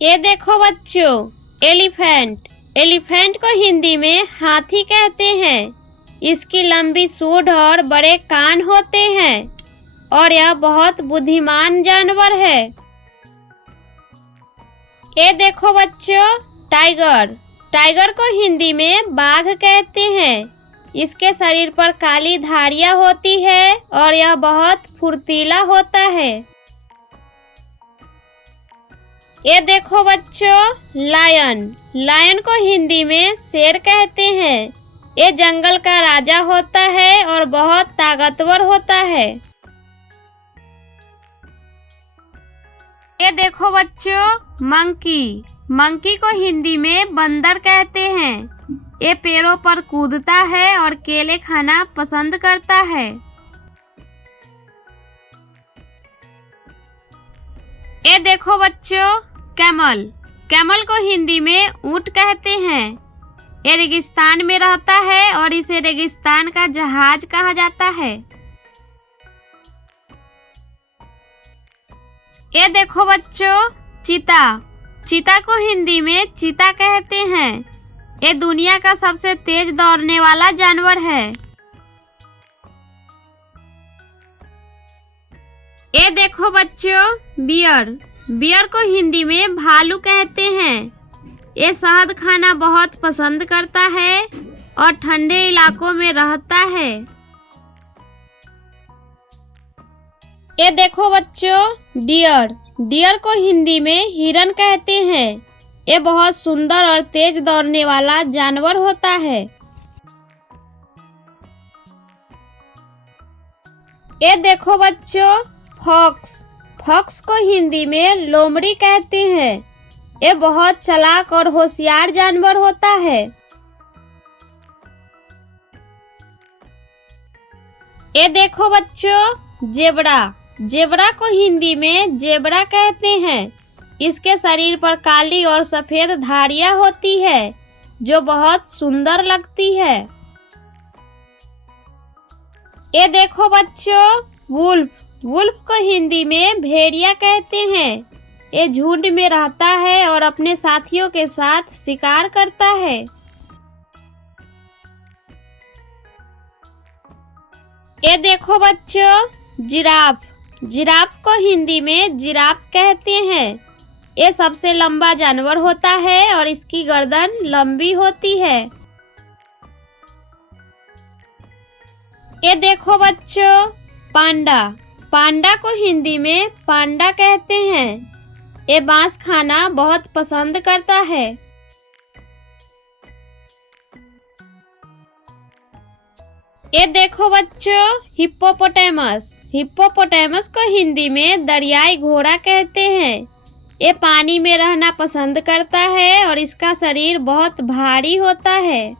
ये देखो बच्चों, एलिफेंट। एलिफेंट को हिंदी में हाथी कहते हैं। इसकी लंबी सूंड और बड़े कान होते हैं और यह बहुत बुद्धिमान जानवर है। ये देखो बच्चों, टाइगर। टाइगर को हिंदी में बाघ कहते हैं। इसके शरीर पर काली धारियां होती है और यह बहुत फुर्तीला होता है। ये देखो बच्चों, लायन। लायन को हिंदी में शेर कहते हैं। ये जंगल का राजा होता है और बहुत ताकतवर होता है। ये देखो बच्चों, मंकी। मंकी को हिंदी में बंदर कहते हैं। ये पेड़ों पर कूदता है और केले खाना पसंद करता है। ये देखो बच्चों, कैमल। कैमल को हिंदी में ऊंट कहते हैं। ये रेगिस्तान में रहता है और इसे रेगिस्तान का जहाज कहा जाता है। ये देखो बच्चों, चीता। चीता को हिंदी में चीता कहते हैं। ये दुनिया का सबसे तेज दौड़ने वाला जानवर है। ये देखो बच्चों, बियर। बियर को हिंदी में भालू कहते हैं। ये शहद खाना बहुत पसंद करता है और ठंडे इलाकों में रहता है। ये देखो बच्चों, डियर। डियर को हिंदी में हिरन कहते हैं। ये बहुत सुंदर और तेज दौड़ने वाला जानवर होता है। ये देखो बच्चों, फॉक्स। फॉक्स को हिंदी में लोमड़ी कहते हैं। ये बहुत चालाक और होशियार जानवर होता है। ये देखो बच्चों, जेबरा। जेबरा को हिंदी में जेबरा कहते हैं। इसके शरीर पर काली और सफेद धारियां होती है जो बहुत सुंदर लगती है। ये देखो बच्चों, वुल्फ। वुल्फ को हिंदी में भेड़िया कहते हैं। ये झुंड में रहता है और अपने साथियों के साथ शिकार करता है। ये देखो बच्चों, जिराफ। जिराफ को हिंदी में जिराफ कहते हैं। ये सबसे लंबा जानवर होता है और इसकी गर्दन लंबी होती है। ये देखो बच्चों, पांडा। पांडा को हिंदी में पांडा कहते हैं। ये बांस खाना बहुत पसंद करता है। ये देखो बच्चों, हिप्पोपोटेमस। हिप्पोपोटेमस को हिंदी में दरियाई घोड़ा कहते हैं। ये पानी में रहना पसंद करता है और इसका शरीर बहुत भारी होता है।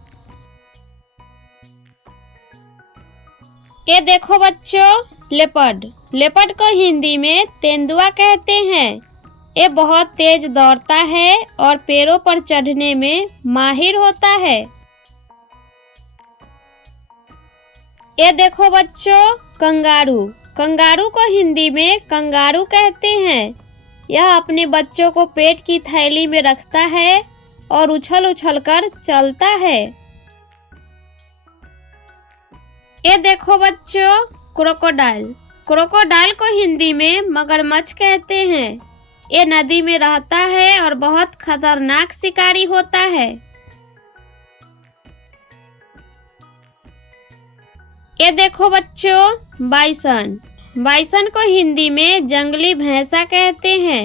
ये देखो बच्चों, लेपर्ड। लेपर्ड को हिंदी में तेंदुआ कहते हैं। ये बहुत तेज दौड़ता है और पेड़ों पर चढ़ने में माहिर होता है। ये देखो बच्चों, कंगारू। कंगारू को हिंदी में कंगारू कहते हैं। यह अपने बच्चों को पेट की थैली में रखता है और उछल उछल कर चलता है। ये देखो बच्चों, क्रोकोडाइल। क्रोकोडाइल को हिंदी में मगरमच्छ कहते हैं। ये नदी में रहता है और बहुत खतरनाक शिकारी होता है। ये देखो बच्चों, बाइसन। बाइसन को हिंदी में जंगली भैंसा कहते हैं।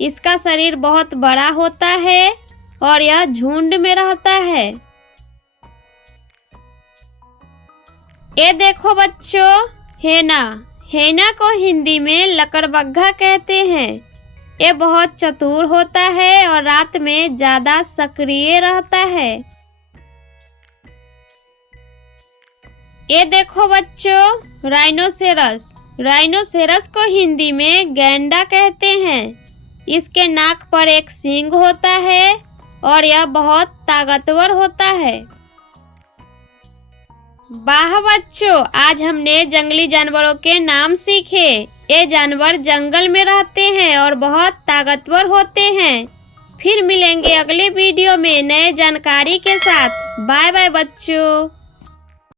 इसका शरीर बहुत बड़ा होता है और यह झुंड में रहता है। ये देखो बच्चों, हेना। हेना को हिंदी में लकड़बग्घा कहते हैं। ये बहुत चतुर होता है और रात में ज्यादा सक्रिय रहता है। ये देखो बच्चों, राइनोसेरस। राइनोसेरस को हिंदी में गैंडा कहते हैं। इसके नाक पर एक सींग होता है और यह बहुत ताकतवर होता है। वाह बच्चों, आज हमने जंगली जानवरों के नाम सीखे। ये जानवर जंगल में रहते हैं और बहुत ताकतवर होते हैं। फिर मिलेंगे अगले वीडियो में नए जानकारी के साथ। बाय बाय बच्चों।